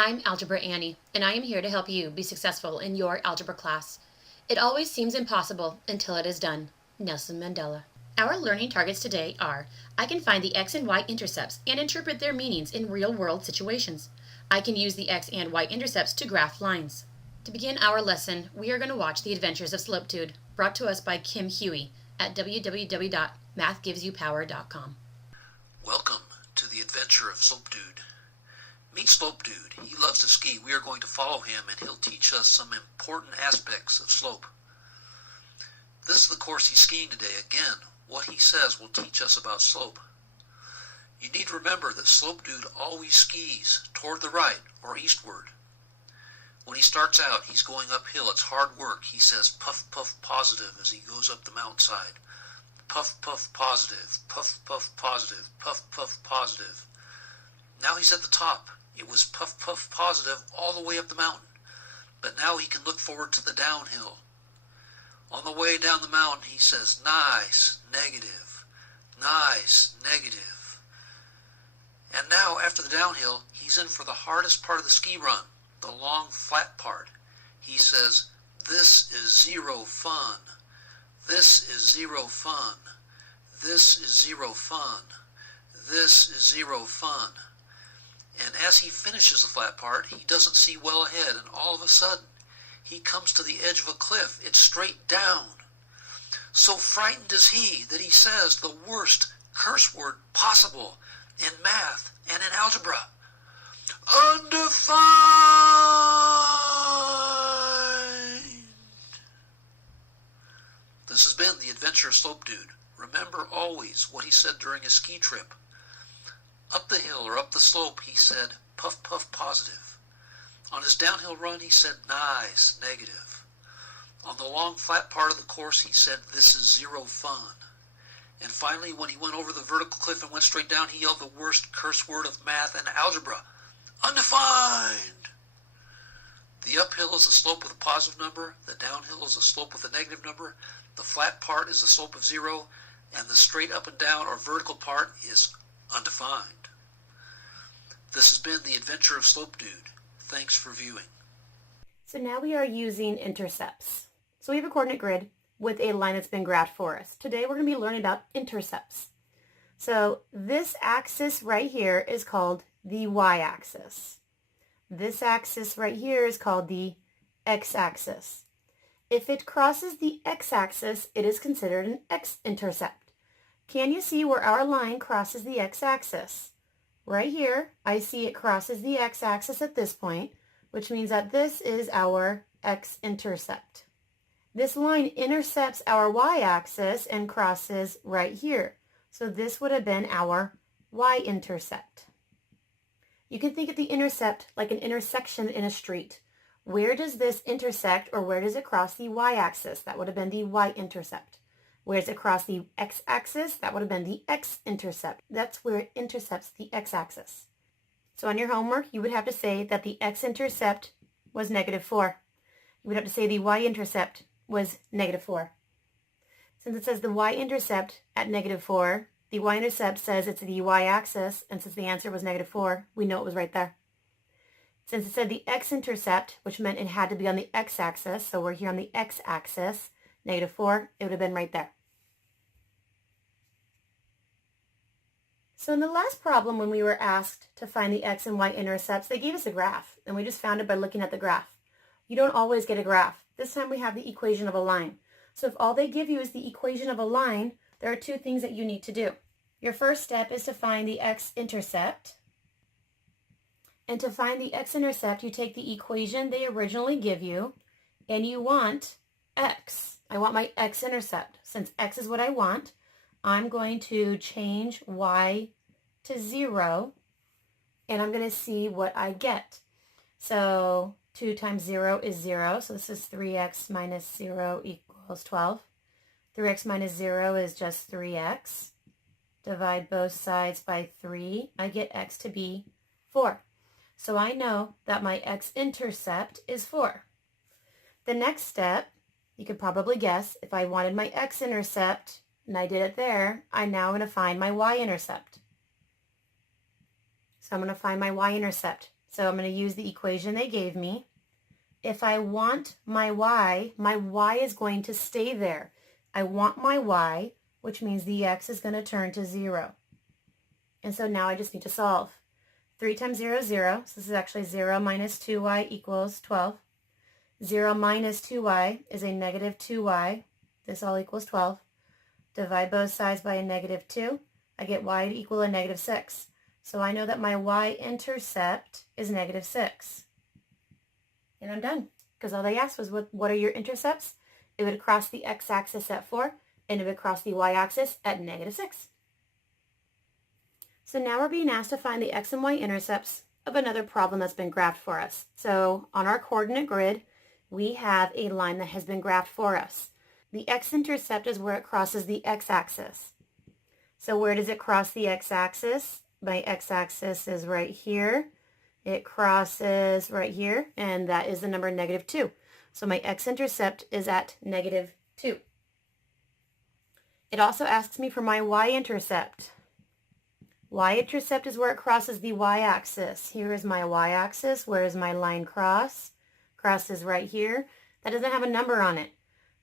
I'm Algebra Annie, and I am here to help you be successful in your algebra class. It always seems impossible until it is done. Nelson Mandela. Our learning targets today are: I can find the x and y intercepts and interpret their meanings in real-world situations. I can use the x and y intercepts to graph lines. To begin our lesson, we are going to watch The Adventures of Slopedude, brought to us by Kim Huey at www.mathgivesYouPower.com. Welcome to the adventure of Slopedude. Meet Slopedude. He loves to ski. We are going to follow him and he'll teach us some important aspects of slope. This is the course he's skiing today. Again, what he says will teach us about slope. You need to remember that Slopedude always skis toward the right or eastward. When he starts out, he's going uphill. It's hard work. He says puff, puff, positive as he goes up the mountainside. Puff, puff, positive, puff, puff, positive, puff, puff, positive. Now he's at the top. It was puff, puff, positive all the way up the mountain. But now he can look forward to the downhill. On the way down the mountain, he says, nice, negative, nice, negative. And now, after the downhill, he's in for the hardest part of the ski run, the long, flat part. He says, this is zero fun. This is zero fun. This is zero fun. This is zero fun. And as he finishes the flat part, he doesn't see well ahead, and all of a sudden, he comes to the edge of a cliff. It's straight down. So frightened is he that he says the worst curse word possible in math and in algebra. Undefined. This has been The Adventure of Slopedude. Remember always what he said during his ski trip. Up the hill or up the slope, he said, puff, puff, positive. On his downhill run, he said, nice, negative. On the long, flat part of the course, he said, this is zero fun. And finally, when he went over the vertical cliff and went straight down, he yelled the worst curse word of math and algebra, undefined. The uphill is a slope with a positive number, the downhill is a slope with a negative number, the flat part is a slope of zero, and the straight up and down or vertical part is undefined. This has been The Adventure of Slopedude. Thanks for viewing. So now we are using intercepts. So we have a coordinate grid with a line that's been graphed for us. Today we're going to be learning about intercepts. So this axis right here is called the y-axis. This axis right here is called the x-axis. If it crosses the x-axis, it is considered an x-intercept. Can you see where our line crosses the x-axis? Right here, I see it crosses the x-axis at this point, which means that this is our x-intercept. This line intercepts our y-axis and crosses right here. So this would have been our y-intercept. You can think of the intercept like an intersection in a street. Where does this intersect, or where does it cross the y-axis? That would have been the y-intercept. Where does it cross the x-axis? That would have been the x-intercept. That's where it intercepts the x-axis. So on your homework, you would have to say that the x-intercept was -4. You would have to say the y-intercept was -4. Since it says the y-intercept at -4, the y-intercept says it's the y-axis, and since the answer was -4, we know it was right there. Since it said the x-intercept, which meant it had to be on the x-axis, so we're here on the x-axis, -4, it would have been right there. So in the last problem, when we were asked to find the x and y intercepts, they gave us a graph, and we just found it by looking at the graph. You don't always get a graph. This time we have the equation of a line. So if all they give you is the equation of a line, there are two things that you need to do. Your first step is to find the x-intercept. And to find the x-intercept, you take the equation they originally give you, and you want x. I want my x-intercept. Since x is what I want, I'm going to change y to 0, and I'm going to see what I get. So 2 times 0 is 0, so this is 3x minus 0 equals 12. 3x minus 0 is just 3x. Divide both sides by 3. I get x to be 4. So I know that my x-intercept is 4. The next step, you could probably guess, if I wanted my x-intercept, and I did it there, I'm now going to find my y-intercept. So I'm going to find my y-intercept. So I'm going to use the equation they gave me. If I want my y is going to stay there. I want my y, which means the x is going to turn to 0. And so now I just need to solve. 3 times 0 is 0. So this is actually 0 minus 2y equals 12. 0 minus 2y is a negative 2y. This all equals 12. Divide both sides by a negative 2. I get y to equal a negative 6. So I know that my y-intercept is negative 6. And I'm done. Because all they asked was, what are your intercepts? It would cross the x-axis at 4, and it would cross the y-axis at negative 6. So now we're being asked to find the x and y intercepts of another problem that's been graphed for us. So on our coordinate grid, we have a line that has been graphed for us. The x-intercept is where it crosses the x-axis. So where does it cross the x-axis? My x-axis is right here. It crosses right here, and that is the number negative 2. So my x-intercept is at negative 2. It also asks me for my y-intercept. Y-intercept is where it crosses the y-axis. Here is my y-axis. Where is my line cross? Cross is right here. That doesn't have a number on it.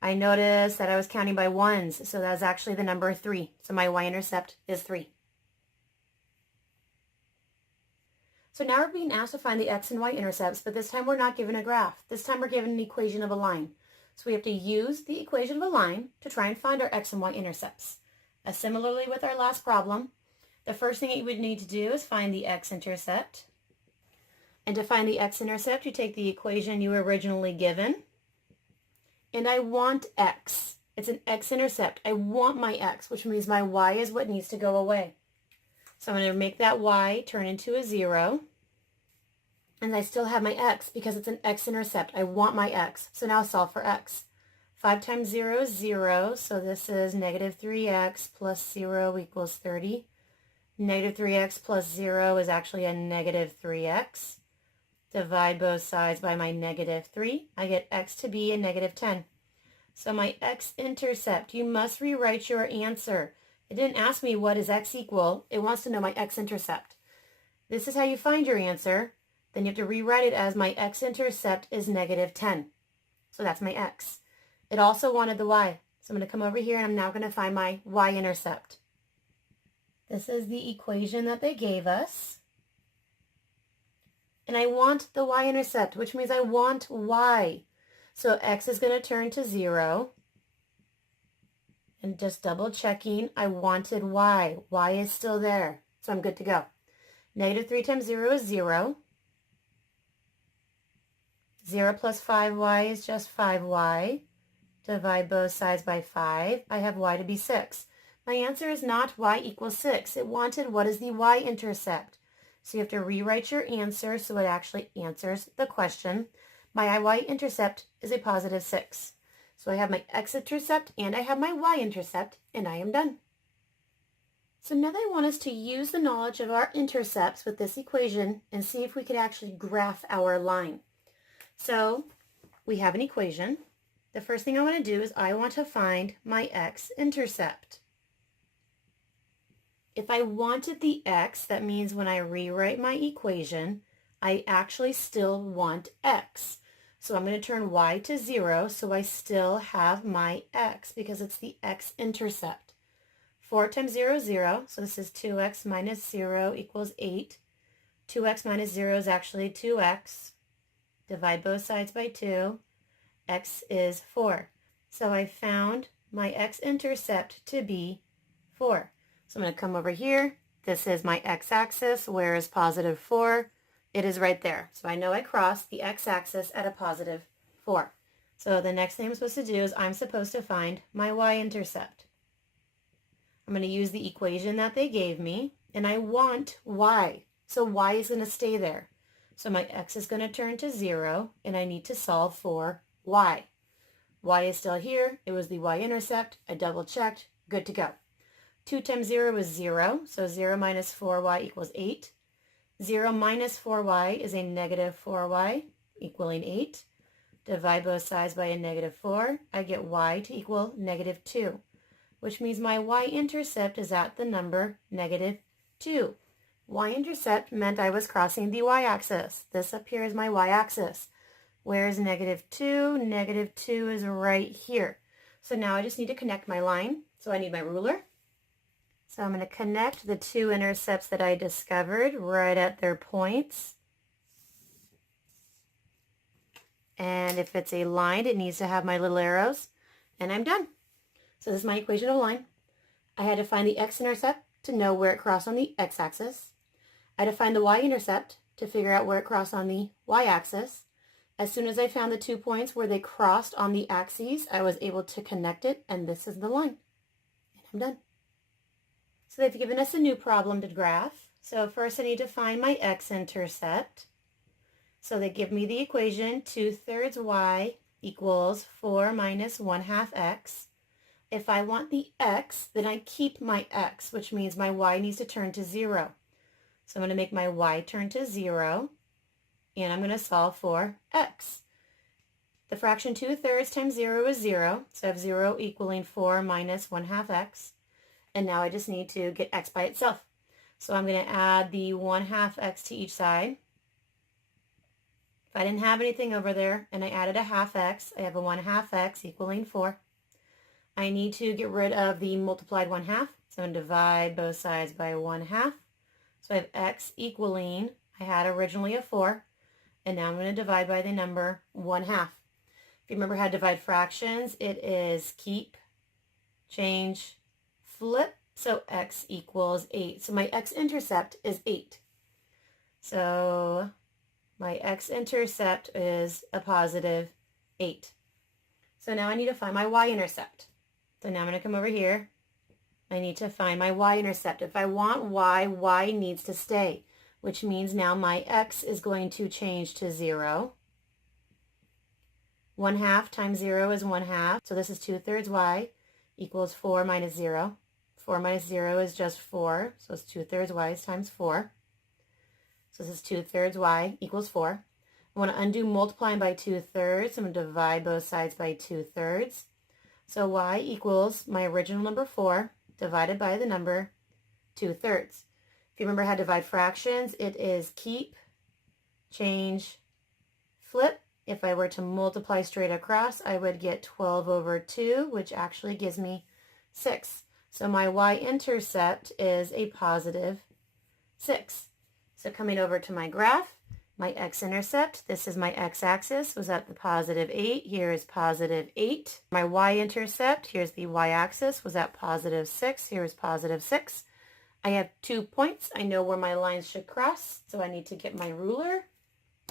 I noticed that I was counting by ones, so that's actually the number 3. So my y-intercept is 3. So now we're being asked to find the x and y intercepts, but this time we're not given a graph. This time we're given an equation of a line. So we have to use the equation of a line to try and find our x and y intercepts. Similarly with our last problem, the first thing you would need to do is find the x-intercept. And to find the x-intercept, you take the equation you were originally given. And I want x. It's an x-intercept. I want my x, which means my y is what needs to go away. So I'm going to make that y turn into a 0. And I still have my x because it's an x-intercept. I want my x. So now solve for x. 5 times 0 is 0. So this is negative 3x plus 0 equals 30. Negative 3x plus 0 is actually a negative 3x. Divide both sides by my negative 3. I get x to be a negative 10. So my x-intercept, you must rewrite your answer. It didn't ask me what is x equal. It wants to know my x-intercept. This is how you find your answer. Then you have to rewrite it as my x-intercept is negative 10. So that's my x. It also wanted the y. So I'm going to come over here and I'm now going to find my y-intercept. This is the equation that they gave us. And I want the y-intercept, which means I want y. So x is going to turn to 0. And just double checking, I wanted y. Y is still there. So I'm good to go. Negative 3 times 0 is 0. 0 plus 5y is just 5y. Divide both sides by 5. I have y to be 6. My answer is not y equals 6. It wanted what is the y-intercept. So you have to rewrite your answer so it actually answers the question. My y-intercept is a positive 6. So I have my x-intercept and I have my y-intercept, and I am done. So now they want us to use the knowledge of our intercepts with this equation and see if we could actually graph our line. So we have an equation. The first thing I want to do is I want to find my x-intercept. If I wanted the x, that means when I rewrite my equation, I actually still want x. So I'm going to turn y to 0, so I still have my x because it's the x-intercept. 4 times 0 is 0, so this is 2x minus 0 equals 8. 2x minus 0 is actually 2x. Divide both sides by 2. X is 4. So I found my x-intercept to be 4. So I'm going to come over here. This is my x-axis. Where is positive 4? It is right there. So I know I crossed the x-axis at a positive 4. So the next thing I'm supposed to do is I'm supposed to find my y-intercept. I'm going to use the equation that they gave me, and I want y. So y is going to stay there. So my x is going to turn to 0, and I need to solve for y. Y is still here. It was the y-intercept. I double-checked. Good to go. 2 times 0 is 0, so 0 minus 4y equals 8. 0 minus 4y is a negative 4y, equaling 8. Divide both sides by a negative 4. I get y to equal negative 2, which means my y-intercept is at the number negative 2. Y-intercept meant I was crossing the y-axis. This up here is my y-axis. Where's -2? -2 is right here. So now I just need to connect my line. So I need my ruler. So I'm going to connect the two intercepts that I discovered right at their points. And if it's a line, it needs to have my little arrows. And I'm done. So this is my equation of a line. I had to find the x-intercept to know where it crossed on the x-axis. I had to find the y-intercept to figure out where it crossed on the y-axis. As soon as I found the 2 points where they crossed on the axes, I was able to connect it, and this is the line. And I'm done. So they've given us a new problem to graph. So first I need to find my x-intercept. So they give me the equation 2/3 y equals 4 minus 1/2 x. If I want the x, then I keep my x, which means my y needs to turn to 0. So I'm going to make my y turn to 0, and I'm going to solve for x. The fraction 2/3 times 0 is 0, so I have 0 equaling 4 minus 1/2 x. And now I just need to get x by itself. So I'm going to add the 1/2 x to each side. If I didn't have anything over there and I added a 1/2 x, I have a 1/2 x equaling 4. I need to get rid of the multiplied 1/2, so I'm going to divide both sides by 1/2. So I have x equaling, I had originally a 4, and now I'm going to divide by the number 1/2. If you remember how to divide fractions, it is keep, change, flip, so x equals 8. So my x-intercept is 8. So my x-intercept is a positive 8. So now I need to find my y-intercept. So now I'm going to come over here. I need to find my y-intercept. If I want y needs to stay, which means now my x is going to change to 0. 1/2 times 0 is 1/2. So this is 2/3 y equals 4 minus 0. 4 minus 0 is just 4. So it's 2/3 y is times 4. So this is 2/3 y equals 4. I want to undo multiplying by 2/3. I'm going to divide both sides by 2/3. So y equals my original number 4 divided by the number 2/3. If you remember how to divide fractions, it is keep, change, flip. If I were to multiply straight across, I would get 12 over 2, which actually gives me 6. So my y-intercept is a positive 6. So coming over to my graph, my x-intercept, this is my x-axis, was at the positive 8. Here is positive 8. My y-intercept, here's the y-axis, was at positive 6. Here is positive 6. I have 2 points. I know where my lines should cross, so I need to get my ruler.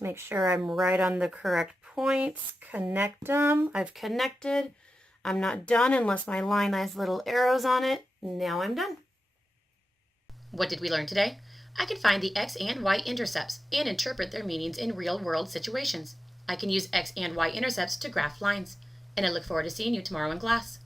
Make sure I'm right on the correct points. Connect them. I've connected. I'm not done unless my line has little arrows on it. Now I'm done. What did we learn today? I can find the x and y intercepts and interpret their meanings in real-world situations. I can use x and y intercepts to graph lines. And I look forward to seeing you tomorrow in class.